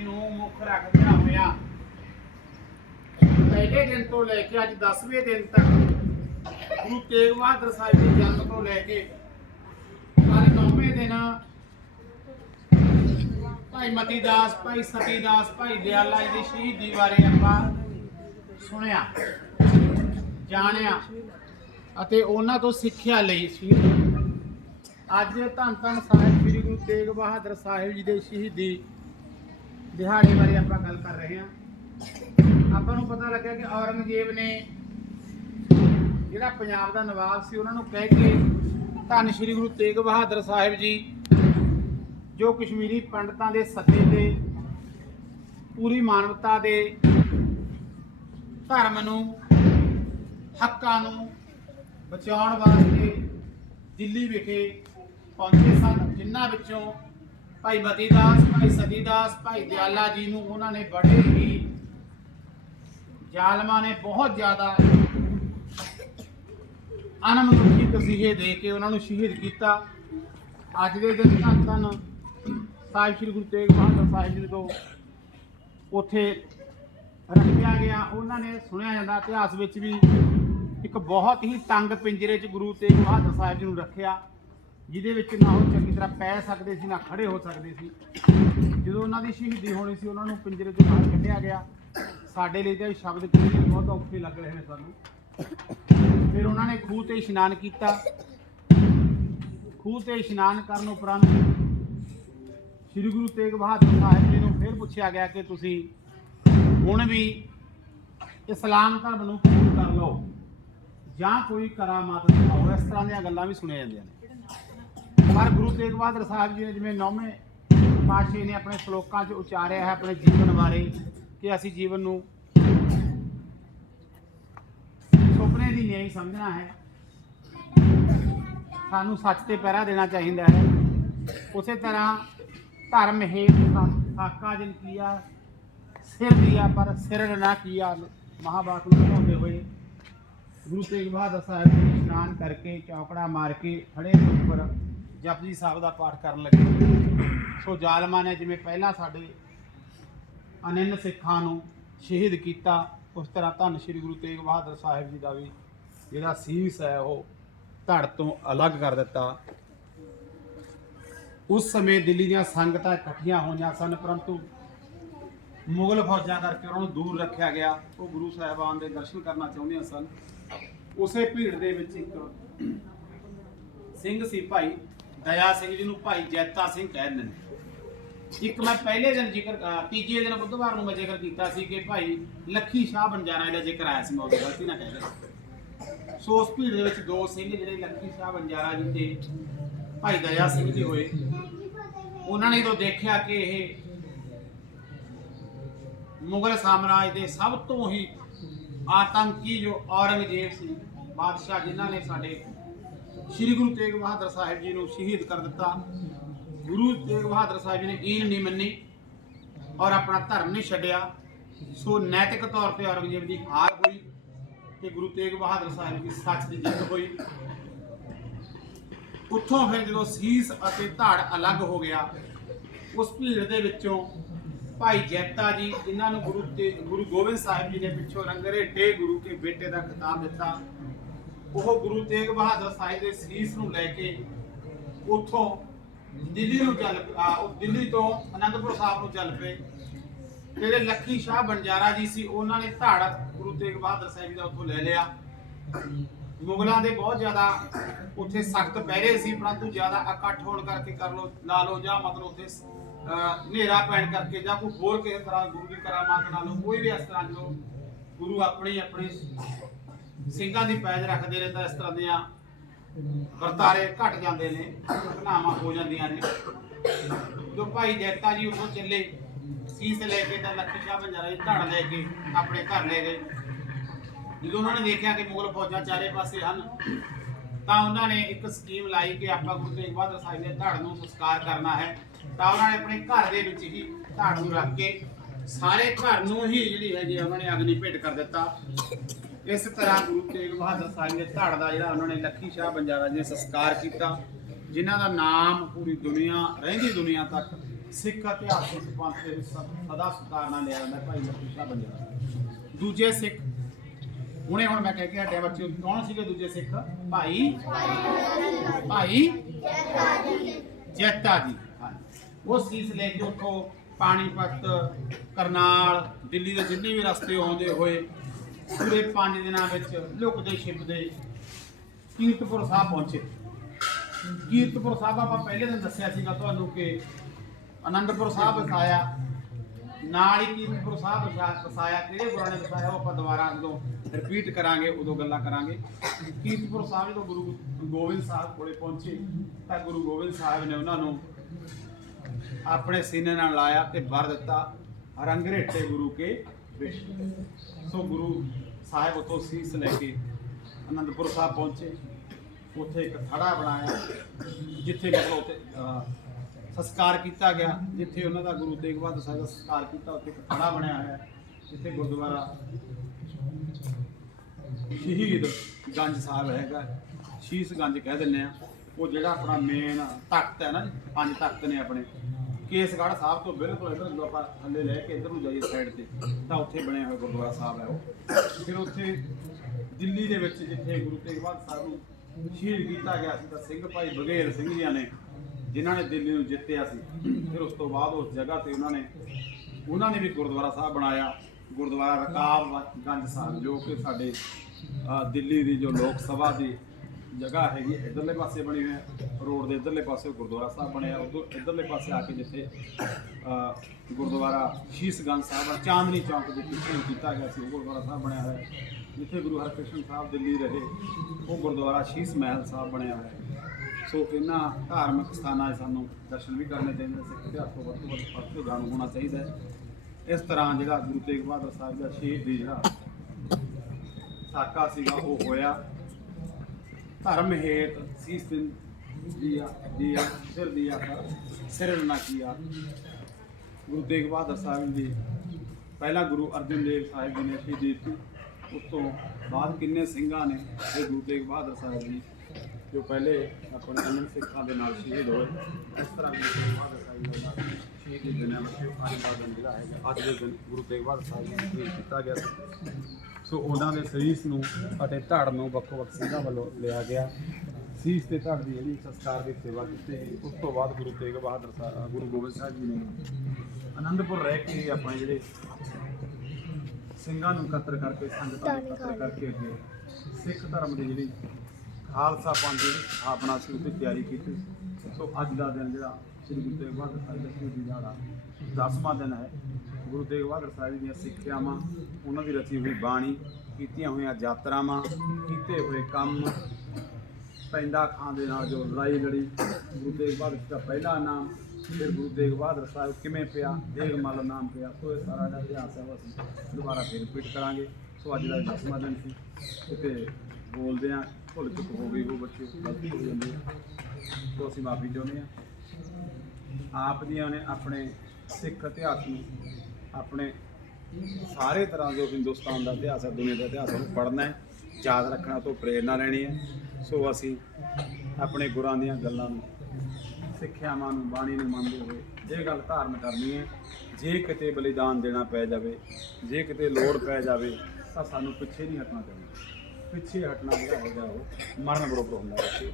ਨੂੰ ਮੁੱਖ ਰੱਖਦਿਆਂ ਹੋਇਆਂ ਪਹਿਲੇ ਦਿਨ ਤੋਂ ਲੈ ਕੇ ਅੱਜ 10ਵੇਂ ਦਿਨ ਤੱਕ ਗੁਰੂ ਤੇਗ ਬਹਾਦਰ ਸਾਹਿਬ ਦੇ ਜਨਮ ਤੋਂ ਲੈ ਕੇ ਕੱਲ 9ਵੇਂ ਦਿਨ ਭਾਈ ਮਤੀ ਦਾਸ, ਭਾਈ ਸਤੀ ਦਾਸ, ਭਾਈ ਦਿਆਲਾ ਜੀ ਦੀ ਸ਼ਹੀਦੀ ਬਾਰੇ ਆਪਾਂ ਸੁਣਿਆ, ਜਾਣਿਆ ਅਤੇ ਉਹਨਾਂ ਤੋਂ ਸਿੱਖਿਆ ਲਈ ਸੀ। ਅੱਜ ਧੰਨ ਧੰਨ ਸਾਹਿਬ ਸ੍ਰੀ ਗੁਰੂ ਤੇਗ ਬਹਾਦਰ ਸਾਹਿਬ ਜੀ ਦੇ ਸ਼ਹੀਦੀ ਦਿਹਾੜੇ ਬਾਰੇ ਆਪਾਂ ਗੱਲ ਕਰ ਰਹੇ ਹਾਂ। ਆਪਾਂ ਨੂੰ ਪਤਾ ਲੱਗਿਆ ਕਿ ਔਰੰਗਜ਼ੇਬ ਨੇ ਜਿਹੜਾ ਪੰਜਾਬ ਦਾ ਨਵਾਬ ਸੀ, ਉਹਨਾਂ ਨੂੰ ਕਹਿ ਕੇ ਧੰਨ ਸ੍ਰੀ ਗੁਰੂ ਤੇਗ ਬਹਾਦਰ ਸਾਹਿਬ ਜੀ, ਜੋ ਕਸ਼ਮੀਰੀ ਪੰਡਤਾਂ ਦੇ ਸੱਦੇ ਤੇ, ਪੂਰੀ ਮਾਨਵਤਾ ਦੇ ਧਰਮ ਨੂੰ, ਹੱਕਾਂ ਨੂੰ ਬਚਾਉਣ ਵਾਸਤੇ ਦਿੱਲੀ ਵਿਖੇ ਪਹੁੰਚੇ ਸਨ, ਜਿਨ੍ਹਾਂ ਵਿੱਚੋਂ ਭਾਈ ਮਤੀ ਦਾਸ ਭਾਈ ਸਦੀਦਾਸ ਭਾਈ ਦਿਆਲਾ ਜੀ ਨੂੰ ਉਹਨਾਂ ਨੇ ਬੜੇ ਹੀ ਜ਼ਾਲਮਾਂ ਨੇ ਬਹੁਤ ਜ਼ਿਆਦਾ ਅਨਮਨੁੱਖੀ ਤਸੀਹੇ ਦੇ ਕੇ ਉਹਨਾਂ ਨੂੰ ਸ਼ਹੀਦ ਕੀਤਾ। ਅੱਜ ਦੇ ਦਿਨ ਧੰਨ ਧੰਨ ਸਾਹਿਬ ਸ੍ਰੀ ਗੁਰੂ ਤੇਗ ਬਹਾਦਰ ਸਾਹਿਬ ਜੀ ਤੋਂ ਉੱਥੇ ਰੱਖਿਆ ਗਿਆ। ਉਹਨਾਂ ਨੇ ਸੁਣਿਆ ਜਾਂਦਾ, ਇਤਿਹਾਸ ਵਿੱਚ ਵੀ ਇੱਕ ਬਹੁਤ ਹੀ ਤੰਗ ਪਿੰਜਰੇ 'ਚ ਗੁਰੂ ਤੇਗ ਬਹਾਦਰ ਸਾਹਿਬ ਜੀ ਨੂੰ ਰੱਖਿਆ। ਜਿਹਦੇ ਵਿੱਚ ਨਾ ਉਹ ਚੰਗੀ ਤਰ੍ਹਾਂ ਪੈ ਸਕਦੇ ਸੀ, ਨਾ ਖੜੇ ਹੋ ਸਕਦੇ ਸੀ। ਜਦੋਂ ਉਹਨਾਂ ਦੀ ਸ਼ਹੀਦੀ ਹੋਣੀ ਸੀ, ਉਹਨਾਂ ਨੂੰ ਪਿੰਜਰੇ ਤੋਂ ਬਾਹਰ ਕੱਢਿਆ ਗਿਆ। ਸਾਡੇ ਲਈ ਤਾਂ ਇਹ ਸ਼ਬਦ ਕੋਈ ਬਹੁਤ ਔਖੇ ਲੱਗ ਰਹੇ ਨੇ ਸਾਨੂੰ। ਫਿਰ ਉਹਨਾਂ ਨੇ ਖੂਹ ਤੇ ਇਸ਼ਨਾਨ ਕੀਤਾ। ਖੂਹ ਤੇ ਇਸ਼ਨਾਨ ਕਰਨ ਉਪਰੰਤ ਸ੍ਰੀ ਗੁਰੂ ਤੇਗ ਬਹਾਦਰ ਸਾਹਿਬ ਜੀ ਨੂੰ ਫਿਰ ਪੁੱਛਿਆ ਗਿਆ ਕਿ ਤੁਸੀਂ ਹੁਣ ਵੀ ਇਸਲਾਮ ਧਰਮ ਨੂੰ ਕਬੂਲ ਕਰ ਲਓ ਜਾਂ ਕੋਈ ਕਰਾਮਾਤ ਦਿਖਾਓ ਇਸ ਤਰ੍ਹਾਂ ਦੀਆਂ ਗੱਲਾਂ ਵੀ ਸੁਣੀਆਂ ਜਾਂਦੀਆਂ ਨੇ। ਪਰ ਗੁਰੂ ਤੇਗ ਬਹਾਦਰ ਸਾਹਿਬ ਜੀ ਨੇ ਜਿਵੇਂ ਨੌਵੇਂ ਪਾਤਸ਼ਾਹ ਨੇ ਆਪਣੇ ਸ਼ਲੋਕਾਂ 'ਚ ਉਚਾਰਿਆ ਹੈ ਆਪਣੇ ਜੀਵਨ ਬਾਰੇ ਕਿ ਅਸੀਂ ਜੀਵਨ ਨੂੰ ਸੁਪਨੇ ਦੀ ਨਹੀਂ ਸਮਝਣਾ ਹੈ। ਸਾਨੂੰ ਸੱਚ ਤੇ ਪਹਿਰਾ ਦੇਣਾ ਚਾਹੀਦਾ ਹੈ। ਉਸੇ ਤਰ੍ਹਾਂ ਧਰਮ ਹੈ ਸਾਕਾ ਜਿਨ ਕੀਆ, ਸਿਰ ਦਿਆ ਪਰ ਸਿਰ ਨਾ ਕੀਆ ਮਹਾਭਾਰਤ ਨੂੰ ਬਣਾਉਂਦੇ ਹੋਏ ਗੁਰੂ ਤੇਗ ਬਹਾਦਰ ਸਾਹਿਬ ਜੀ ਇਸ਼ਨਾਨ ਕਰਕੇ ਚੌਕੜਾ ਮਾਰ ਕੇ ਖੜੇ ਦੇ ਉੱਪਰ ਜਪਜੀ ਸਾਹਿਬ ਦਾ ਪਾਠ ਕਰਨ ਲੱਗੇ। ਸੋ ਜ਼ਾਲਮਾਂ ਨੇ ਜਿਵੇਂ ਪਹਿਲਾਂ ਸਾਡੇ ਅਨੰਨ ਸਿੱਖਾਂ ਨੂੰ ਸ਼ਹੀਦ ਕੀਤਾ, ਉਸ ਤਰ੍ਹਾਂ ਧੰਨ ਸ਼੍ਰੀ ਗੁਰੂ ਤੇਗ ਬਹਾਦਰ ਸਾਹਿਬ ਜੀ ਦਾ ਵੀ ਜਿਹੜਾ ਸੀਸ ਹੈ, ਉਹ ਧੜ ਤੋਂ ਅਲੱਗ ਕਰ ਦਿੱਤਾ। ਉਸ ਸਮੇਂ ਦਿੱਲੀ ਦੀਆਂ ਸੰਗਤਾਂ ਇਕੱਠੀਆਂ ਹੋਈਆਂ ਸਨ, ਪਰੰਤੂ ਮੁਗਲ ਫੌਜਾਂ ਕਰਕੇ ਉਹਨਾਂ ਨੂੰ ਦੂਰ ਰੱਖਿਆ ਗਿਆ। ਉਹ ਗੁਰੂ ਸਾਹਿਬਾਨ ਦੇ ਦਰਸ਼ਨ ਕਰਨਾ ਚਾਹੁੰਦੀਆਂ ਸਨ। ਉਸੇ ਭੀੜ ਦੇ ਵਿੱਚ ਇੱਕ ਸਿੰਘ ਸੀ ਭਾਈ ਦਇਆ ਸਿੰਘ ਜੀ ਨੂੰ ਭਾਈ ਜੈਤਾ ਸਿੰਘ ਕਹਿੰਦੇ ਨੇ। ਇੱਕ ਮੈਂ ਪਹਿਲੇ ਦਿਨ ਜ਼ਿਕਰ ਤੀਜੇ ਦਿਨ ਬੁੱਧਵਾਰ ਨੂੰ ਮੈਂ ਜ਼ਿਕਰ ਕੀਤਾ ਸੀ ਕਿ ਭਾਈ ਲੱਖੀ ਸ਼ਾਹ ਬੰਜਾਰਾ ਦਾ ਜ਼ਿਕਰ ਆਇਆ ਸੀ, ਮੈਂ ਉਹਦੀ ਗਲਤੀ ਨਾ ਕਹਿ ਰਿਹਾ। ਸੋ ਉਸ ਭੀੜ ਦੇ ਵਿੱਚ ਦੋ ਸਿੰਘ ਜਿਹੜੇ ਲੱਖੀ ਸ਼ਾਹ ਬੰਜਾਰਾ ਜੀ ਤੇ ਭਾਈ ਦਇਆ ਸਿੰਘ ਜੀ ਹੋਏ, ਉਹਨਾਂ ਨੇ ਜਦੋਂ ਦੇਖਿਆ ਕਿ ਇਹ ਮੁਗਲ ਸਾਮਰਾਜ ਦੇ ਸਭ ਤੋਂ ਹੀ ਆਤੰਕੀ ਜੋ ਔਰੰਗਜ਼ੇਬ ਸੀ, ਬਾਦਸ਼ਾਹ ਜਿਨ੍ਹਾਂ ਨੇ ਸਾਡੇ ਸ੍ਰੀ ਗੁਰੂ ਤੇਗ ਬਹਾਦਰ ਸਾਹਿਬ ਜੀ ਨੂੰ ਸ਼ਹੀਦ ਕਰ ਦਿੱਤਾ। ਗੁਰੂ ਤੇਗ ਬਹਾਦਰ ਸਾਹਿਬ ਜੀ ਨੇ ਈਨ ਨਹੀਂ ਮੰਨੀ ਔਰ ਆਪਣਾ ਧਰਮ ਨਹੀਂ ਛੱਡਿਆ। ਸੋ ਨੈਤਿਕ ਤੌਰ ਤੇ ਔਰੰਗਜ਼ੇਬ ਦੀ ਹਾਰ ਹੋਈ ਤੇ ਗੁਰੂ ਤੇਗ ਬਹਾਦਰ ਸਾਹਿਬ ਦੀ ਸੱਚ ਦੀ ਜਿੱਤ ਹੋਈ। ਉੱਥੋਂ ਫਿਰ ਜਦੋਂ ਸੀਸ ਅਤੇ ਧੜ ਅਲੱਗ ਹੋ ਗਿਆ, ਉਸ ਭੀੜ ਦੇ ਵਿੱਚੋਂ ਭਾਈ ਜੈਤਾ ਜੀ ਜਿਨ੍ਹਾਂ ਨੂੰ ਗੁਰੂ ਤੇ ਗੁਰੂ ਗੋਬਿੰਦ ਸਾਹਿਬ ਜੀ ਨੇ ਪਿੱਛੋਂ ਰੰਗਰੇ ਡੇ ਗੁਰੂ ਕੇ ਬੇਟੇ ਦਾ ਖਿਤਾਬ ਦਿੱਤਾ। ਉਹ ਗੁਰੂ ਤੇਗ ਬਹਾਦਰ ਸਾਹਿਬ ਦੇ ਸੀਸ ਨੂੰ ਲੈ ਕੇ ਉੱਥੋਂ ਦਿੱਲੀ ਨੂੰ ਚੱਲ ਉਹ ਦਿੱਲੀ ਤੋਂ ਅਨੰਦਪੁਰ ਸਾਹਿਬ ਨੂੰ ਚੱਲ ਪਏ। ਜਿਹੜੇ ਲੱਖੀ ਸ਼ਾਹ ਬੰਜਾਰਾ ਜੀ ਸੀ, ਉਹਨਾਂ ਨੇ ਧੜ ਗੁਰੂ ਤੇਗ ਬਹਾਦਰ ਸਾਹਿਬ ਦਾ ਉੱਥੋਂ ਲੈ ਲਿਆ। ਮੁਗਲਾਂ ਦੇ ਬਹੁਤ ਜ਼ਿਆਦਾ ਉੱਥੇ ਸਖਤ ਪਹਿਰੇ ਸੀ, ਪਰੰਤੂ ਜ਼ਿਆਦਾ ਇਕੱਠ ਹੋਣ ਕਰਕੇ ਕਰ ਲੋ ਲਾ ਲੋ ਜਾਂ ਮਤਲਬ ਉੱਥੇ ਹਨੇਰਾ ਪੈਣ ਕਰਕੇ ਜਾਂ ਕੋਈ ਹੋਰ ਕਿਸੇ ਤਰ੍ਹਾਂ ਗੁਰੂ ਦੀ ਕਰਾਮਾਤ ਨਾਲ ਲਓ, ਕੋਈ ਵੀ ਇਸ ਤਰ੍ਹਾਂ ਜੋ ਗੁਰੂ ਆਪਣੀ ਆਪਣੇ ਸਿੰਘਾਂ ਦੀ ਪੈਜ ਰੱਖਦੇ ਨੇ ਤਾਂ ਇਸ ਤਰ੍ਹਾਂ ਦੀਆਂ ਵਰਤਾਰੇ ਘਟ ਜਾਂਦੇ ਨੇ, ਘਟਨਾਵਾਂ ਹੋ ਜਾਂਦੀਆਂ ਨੇ। ਜੋ ਭਾਈ ਜੈਤਾ ਜੀ ਉੱਥੋਂ ਚੱਲੇ, ਸੀਸ ਲੈ ਕੇ ਤਾਂ ਲੱਖੀ ਸ਼ਾਹ ਬੰਜਾਰਾ ਜੀ ਧੜ ਲੈ ਕੇ ਆਪਣੇ ਘਰ ਲੈ ਗਏ। ਜਦੋਂ ਉਹਨਾਂ ਨੇ ਦੇਖਿਆ ਕਿ ਮੁਗਲ ਫੌਜਾਂ ਚਾਰੇ ਪਾਸੇ ਹਨ, ਤਾਂ ਉਹਨਾਂ ਨੇ ਇੱਕ ਸਕੀਮ ਲਾਈ ਕਿ ਆਪਾਂ ਗੁਰੂ ਤੇਗ ਬਹਾਦਰ ਸਾਹਿਬ ਦੇ ਧੜ ਨੂੰ ਸੰਸਕਾਰ ਕਰਨਾ ਹੈ। ਤਾਂ ਉਹਨਾਂ ਨੇ ਆਪਣੇ ਘਰ ਦੇ ਵਿੱਚ ਹੀ ਧੜ ਨੂੰ ਰੱਖ ਕੇ ਸਾਰੇ ਘਰ ਨੂੰ ਹੀ ਜਿਹੜੀ ਹੈਗੀ ਆ ਉਹਨਾਂ ਨੇ ਅਗਨੀ ਭੇਟ ਕਰ ਦਿੱਤਾ। ਇਸ ਤਰ੍ਹਾਂ ਗੁਰੂ ਤੇਗ ਬਹਾਦਰ ਸਾਹਿਬ ਦੇ ਧੜ ਦਾ ਜਿਹੜਾ ਉਹਨਾਂ ਨੇ ਲੱਖੀ ਸ਼ਾਹ ਬੰਜਾਰਾ ਜੀ ਨੇ ਸੰਸਕਾਰ ਕੀਤਾ, ਜਿਨ੍ਹਾਂ ਦਾ ਨਾਮ ਪੂਰੀ ਦੁਨੀਆ, ਰਹਿੰਦੀ ਦੁਨੀਆ ਤੱਕ ਸਿੱਖ ਇਤਿਹਾਸ ਵਿੱਚ ਪੰਥ ਦੇ ਸਦਾ ਸਤਿਕਾਰ ਨਾਲ ਲਿਆ ਜਾਂਦਾ ਭਾਈ ਲੱਖੀ ਸ਼ਾਹ ਬੰਜਾਰਾ ਦੂਜੇ ਸਿੱਖ, ਹੁਣੇ ਹੁਣ ਮੈਂ ਕਹਿ ਕੇ ਹਟਿਆ ਬੱਚੇ, ਕੌਣ ਸੀਗੇ ਦੂਜੇ ਸਿੱਖ? ਭਾਈ? ਭਾਈ? ਜੈਤਾ ਜੀ। ਉਹ ਸੀਸ ਲੈ ਕੇ ਉੱਥੋਂ ਪਾਣੀਪਤ ਕਰਨਾਲ, ਦਿੱਲੀ ਦੇ ਜਿੰਨੇ ਵੀ ਰਸਤੇ ਆਉਂਦੇ ਹੋਏ, ਪੂਰੇ 5 ਦਿਨਾਂ ਵਿੱਚ ਲੁਕਦੇ ਛਿਪਦੇ ਕੀਰਤਪੁਰ ਸਾਹਿਬ ਪਹੁੰਚੇ। ਕੀਰਤਪੁਰ ਸਾਹਿਬ ਆਪਾਂ ਪਹਿਲੇ ਦਿਨ ਦੱਸਿਆ ਸੀਗਾ ਤੁਹਾਨੂੰ ਕਿ ਅਨੰਦਪੁਰ ਸਾਹਿਬ ਵਸਾਇਆ, ਨਾਲ ਹੀ ਕੀਰਤਪੁਰ ਸਾਹਿਬ ਵਸਾ- ਵਸਾਇਆ, ਕਿਹੜੇ ਗੁਰਾਂ ਨੇ ਵਸਾਇਆ ਉਹ ਆਪਾਂ ਦੁਬਾਰਾ ਜਦੋਂ ਰਿਪੀਟ ਕਰਾਂਗੇ, ਉਦੋਂ ਗੱਲਾਂ ਕਰਾਂਗੇ। ਕੀਰਤਪੁਰ ਸਾਹਿਬ ਜਦੋਂ ਗੁਰੂ ਗੋਬਿੰਦ ਸਾਹਿਬ ਕੋਲੇ ਪਹੁੰਚੇ, ਤਾਂ ਗੁਰੂ ਗੋਬਿੰਦ ਸਾਹਿਬ ਨੇ ਉਹਨਾਂ ਨੂੰ ਆਪਣੇ ਸੀਨੇ ਨਾਲ ਲਾਇਆ ਤੇ ਵਰ ਦਿੱਤਾ ਰੰਗਰੇਟੇ ਗੁਰੂ ਕੇ ਵਿਸ਼ ਸੋ ਗੁਰੂ ਸਾਹਿਬ ਉਤੋਂ ਸੀਸ ਲੈ ਕੇ ਅਨੰਦਪੁਰ ਸਾਹਿਬ ਪਹੁੰਚੇ। ਉੱਥੇ ਇੱਕ ਥੜਾ ਬਣਾਇਆ ਜਿੱਥੇ ਮਤਲਬ ਉੱਥੇ ਅਹ, ਸੰਸਕਾਰ ਕੀਤਾ ਗਿਆ। ਜਿੱਥੇ ਉਹਨਾਂ ਦਾ ਗੁਰੂ ਤੇਗ ਬਹਾਦਰ ਸਾਹਿਬ ਦਾ ਸੰਸਕਾਰ ਕੀਤਾ ਉੱਥੇ ਇੱਕ ਥੜਾ ਬਣਿਆ ਹੋਇਆ ਜਿੱਥੇ ਗੁਰਦੁਆਰਾ ਸ਼ਹੀਦ ਗੰਜ ਸਾਹਿਬ ਹੈਗਾ। ਸ਼ੀਸ਼ ਗੰਜ ਕਹਿ ਦਿੰਦੇ ਆ। ਉਹ ਜਿਹੜਾ ਆਪਣਾ ਮੇਨ ਤਖਤ ਹੈ ਨਾ ਜੀ, ਪੰਜ ਤਖਤ ਨੇ ਆਪਣੇ। ਕੇਸਗੜ੍ਹ ਸਾਹਿਬ ਤੋਂ ਬਿਲਕੁਲ ਇਧਰ ਜਦੋਂ ਆਪਾਂ ਥੱਲੇ ਲੈ ਕੇ ਇਧਰ ਨੂੰ ਜਾਈਏ ਸਾਈਡ ਤੇ ਤਾਂ ਉੱਥੇ ਬਣਿਆ ਹੋਇਆ ਗੁਰਦੁਆਰਾ ਸਾਹਿਬ ਹੈ ਉਹ। ਫਿਰ ਉੱਥੇ ਦਿੱਲੀ ਦੇ ਵਿੱਚ ਜਿੱਥੇ ਗੁਰੂ ਤੇਗ ਬਹਾਦਰ ਸਾਹਿਬ ਨੂੰ ਸ਼ਹੀਦ ਕੀਤਾ ਗਿਆ ਸੀ ਤਾਂ ਸਿੰਘ ਭਾਈ ਬਘੇਲ ਸਿੰਘ ਜੀ ਨੇ ਜਿਨ੍ਹਾਂ ਨੇ ਦਿੱਲੀ ਨੂੰ ਜਿੱਤਿਆ ਸੀ। ਫਿਰ ਉਸ ਤੋਂ ਬਾਅਦ ਉਸ ਜਗ੍ਹਾ ਤੇ ਉਹਨਾਂ ਨੇ ਉਹਨਾਂ ਨੇ ਵੀ ਗੁਰਦੁਆਰਾ ਸਾਹਿਬ ਬਣਾਇਆ ਗੁਰਦੁਆਰਾ ਰਕਾਬਗੰਜ ਸਾਹਿਬ ਜੋ ਕਿ ਸਾਡੇ ਅਹ, ਦਿੱਲੀ ਦੀ ਜੋ ਲੋਕ ਸਭਾ ਦੀ ਜਗ੍ਹਾ ਹੈਗੀ ਇਧਰਲੇ ਪਾਸੇ ਬਣੀ ਹੋਈ ਹੈ ਰੋਡ ਦੇ ਇਧਰਲੇ ਪਾਸੇ ਗੁਰਦੁਆਰਾ ਸਾਹਿਬ ਬਣਿਆ ਉਧਰ ਇਧਰਲੇ ਪਾਸੇ ਆ ਕੇ ਜਿੱਥੇ ਗੁਰਦੁਆਰਾ ਸ਼ੀਸ਼ਗੰਜ ਸਾਹਿਬ ਆ, ਚਾਂਦਨੀ ਚੌਂਕ ਦੇ ਪਿੱਛੇ ਕੀਤਾ ਗਿਆ ਸੀ ਉਹ ਗੁਰਦੁਆਰਾ ਸਾਹਿਬ ਬਣਿਆ ਹੋਇਆ ਹੈ। ਜਿੱਥੇ ਗੁਰੂ ਹਰਕ੍ਰਿਸ਼ਨ ਸਾਹਿਬ ਦਿੱਲੀ ਰਹੇ ਉਹ ਗੁਰਦੁਆਰਾ ਸ਼ੀਸ਼ ਮਹਿਲ ਸਾਹਿਬ ਬਣਿਆ ਹੋਇਆ ਹੈ। ਸੋ ਇਹਨਾਂ ਧਾਰਮਿਕ ਸਥਾਨਾਂ 'ਚ ਸਾਨੂੰ ਦਰਸ਼ਨ ਵੀ ਕਰਨੇ ਚਾਹੀਦੇ ਨੇ ਸਿੱਖ ਇਤਿਹਾਸ ਤੋਂ ਵੱਧ ਤੋਂ ਵੱਧ ਪੜ੍ਹ ਜਾਣੂ ਹੋਣਾ ਚਾਹੀਦਾ ਹੈ। ਇਸ ਤਰ੍ਹਾਂ ਜਿਹੜਾ ਗੁਰੂ ਤੇਗ ਬਹਾਦਰ ਸਾਹਿਬ ਦਾ ਸ਼ਹੀਦ ਦੀ ਜਿਹੜਾ ਸਾਕਾ ਸੀਗਾ ਉਹ ਹੋਇਆ। ਧਰਮ ਹੇਤ ਸੀਸ ਦਿਨ ਦਿਆ ਦਿਆ, ਸਿਰ ਦਿਆ ਸਿਰ ਨਾ ਕੀਆ। ਗੁਰੂ ਤੇਗ ਬਹਾਦਰ ਸਾਹਿਬ ਜੀ ਪਹਿਲਾ ਗੁਰੂ ਅਰਜਨ ਦੇਵ ਸਾਹਿਬ ਜੀ ਨੇ ਸ਼ਹੀਦੀ ਦਿੱਤੀ। ਉਸ ਤੋਂ ਬਾਅਦ ਕਿੰਨੇ ਸਿੰਘਾਂ ਨੇ ਇਹ ਗੁਰੂ ਤੇਗ ਬਹਾਦਰ ਸਾਹਿਬ ਜੀ, ਜੋ ਪਹਿਲੇ ਆਪਣੇ ਅੰਨ ਸਿੱਖਾਂ ਦੇ ਨਾਲ ਸ਼ਹੀਦ ਹੋਏ। ਇਸ ਤਰ੍ਹਾਂ ਗੁਰੂ ਤੇਗ ਬਹਾਦਰ ਸਾਹਿਬ ਜੀ ਦਾ ਸ਼ਹੀਦੀ ਦਿਨ ਹੈ। ਮਤਲਬ ਪੰਜ ਦਾ ਦਿਨ ਜਿਹੜਾ ਹੈਗਾ ਅੱਜ ਦੇ ਦਿਨ ਗੁਰੂ ਤੇਗ ਬਹਾਦਰ ਸਾਹਿਬ ਜੀ ਨੂੰ ਸ਼ਹੀਦ ਕੀਤਾ ਗਿਆ ਸੀ। ਸੋ ਉਹਨਾਂ ਦੇ ਸੀਸ ਨੂੰ ਅਤੇ ਧੜ ਨੂੰ ਵੱਖੋ ਵੱਖ ਸਿੰਘਾਂ ਵੱਲੋਂ ਲਿਆ ਗਿਆ। ਸੀਸ ਤੇ ਧੜ ਦੀ ਜਿਹੜੀ ਸੰਸਕਾਰ ਦੀ ਸੇਵਾ ਕੀਤੀ ਗਈ। ਉਸ ਤੋਂ ਬਾਅਦ ਗੁਰੂ ਤੇਗ ਬਹਾਦਰ ਸਾਹਿਬ ਗੁਰੂ ਗੋਬਿੰਦ ਸਾਹਿਬ ਜੀ ਨੇ ਆਨੰਦਪੁਰ ਰਹਿ ਕੇ ਆਪਣੇ ਜਿਹੜੇ ਸਿੰਘਾਂ ਨੂੰ ਇਕੱਤਰ ਕਰਕੇ ਸੰਗਤਾਂ ਨੂੰ ਇਕੱਤਰ ਕਰਕੇ ਅੱਗੇ ਸਿੱਖ ਧਰਮ ਦੀ ਜਿਹੜੀ ਖਾਲਸਾ ਪੰਥ ਦੀ ਸਥਾਪਨਾ ਸੀ ਉਹਦੀ ਤਿਆਰੀ ਕੀਤੀ। ਸੋ ਅੱਜ ਦਾ ਦਿਨ ਜਿਹੜਾ ਸ੍ਰੀ ਗੁਰੂ ਤੇਗ ਬਹਾਦਰ ਸਾਹਿਬ ਦਾ ਸ਼ਹੀਦੀ ਦਿਹਾੜਾ 10ਵਾਂ ਦਿਨ ਹੈ। ਗੁਰੂ ਤੇਗ ਬਹਾਦਰ ਸਾਹਿਬ ਦੀਆਂ ਸਿੱਖਿਆਵਾਂ, ਉਹਨਾਂ ਦੀ ਰਚੀ ਹੋਈ ਬਾਣੀ, ਕੀਤੀਆਂ ਹੋਈਆਂ ਯਾਤਰਾਵਾਂ, ਕੀਤੇ ਹੋਏ ਕੰਮ, ਪੈਂਦਾ ਖਾਂ ਦੇ ਨਾਲ ਜੋ ਲੜਾਈ ਲੜੀ। ਗੁਰੂ ਤੇਗ ਬਹਾਦਰ ਜੀ ਦਾ ਪਹਿਲਾ ਨਾਮ, ਫਿਰ ਗੁਰੂ ਤੇਗ ਬਹਾਦਰ ਸਾਹਿਬ ਕਿਵੇਂ ਪਿਆ ਦੇਗਮਲ ਨਾਮ ਪਿਆ, ਸੋ ਇਹ ਸਾਰਾ ਜਿਹੜਾ ਇਤਿਹਾਸ ਹੈ ਉਹ ਅਸੀਂ ਦੁਬਾਰਾ ਫਿਰ ਰਿਪੀਟ ਕਰਾਂਗੇ। ਸੋ ਅੱਜ ਦਾ ਦਸਵਾਂ ਦਿਨ ਸੀ। ਕਿਤੇ ਬੋਲਦੇ ਆ ਭੁੱਲ ਚੁੱਕ ਹੋ ਗਈ ਉਹ ਬੱਚੇ ਗਲਤੀ ਹੋ ਜਾਂਦੀ ਹੈ। ਸੋ ਅਸੀਂ ਮਾਫੀ ਚਾਹੁੰਦੇ ਹਾਂ। ਆਪ ਦੀਆਂ ਨੇ ਆਪਣੇ ਸਿੱਖ ਇਤਿਹਾਸ ਨੂੰ, ਆਪਣੇ ਸਾਰੇ ਤਰ੍ਹਾਂ ਜੋ ਹਿੰਦੁਸਤਾਨ ਦਾ ਇਤਿਹਾਸ ਹੈ, ਦੁਨੀਆ ਦਾ ਇਤਿਹਾਸ ਨੂੰ ਪੜ੍ਹਨਾ ਹੈ, ਯਾਦ ਰੱਖਣਾ ਤੋਂ ਪ੍ਰੇਰਣਾ ਲੈਣੀ ਹੈ। ਸੋ ਅਸੀਂ ਆਪਣੇ ਗੁਰਾਂ ਦੀਆਂ ਗੱਲਾਂ ਨੂੰ, ਸਿੱਖਿਆਵਾਂ ਨੂੰ, ਬਾਣੀ ਨੂੰ ਮੰਨਦੇ ਹੋਏ ਇਹ ਗੱਲ ਧਾਰਨ ਕਰਨੀ ਹੈ, ਜੇ ਕਿਤੇ ਬਲੀਦਾਨ ਦੇਣਾ ਪੈ ਜਾਵੇ, ਜੇ ਕਿਤੇ ਲੋੜ ਪੈ ਜਾਵੇ, ਤਾਂ ਸਾਨੂੰ ਪਿੱਛੇ ਨਹੀਂ ਹਟਣਾ ਚਾਹੀਦਾ। ਪਿੱਛੇ ਹਟਣਾ ਜਿਹੜਾ ਹੈਗਾ ਉਹ ਮਰਨ ਬਰੋਬਰ ਹੁੰਦਾ ਹੈ।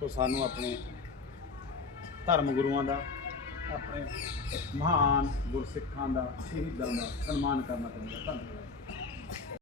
ਸੋ ਸਾਨੂੰ ਆਪਣੇ ਧਰਮ ਗੁਰੂਆਂ ਦਾ ਆਪਣੇ ਮਹਾਨ ਗੁਰਸਿੱਖਾਂ ਦਾ ਸ਼ਹੀਦਾਂ ਦਾ ਸਨਮਾਨ ਕਰਨਾ ਚਾਹੁੰਦਾ। ਧੰਨਵਾਦ।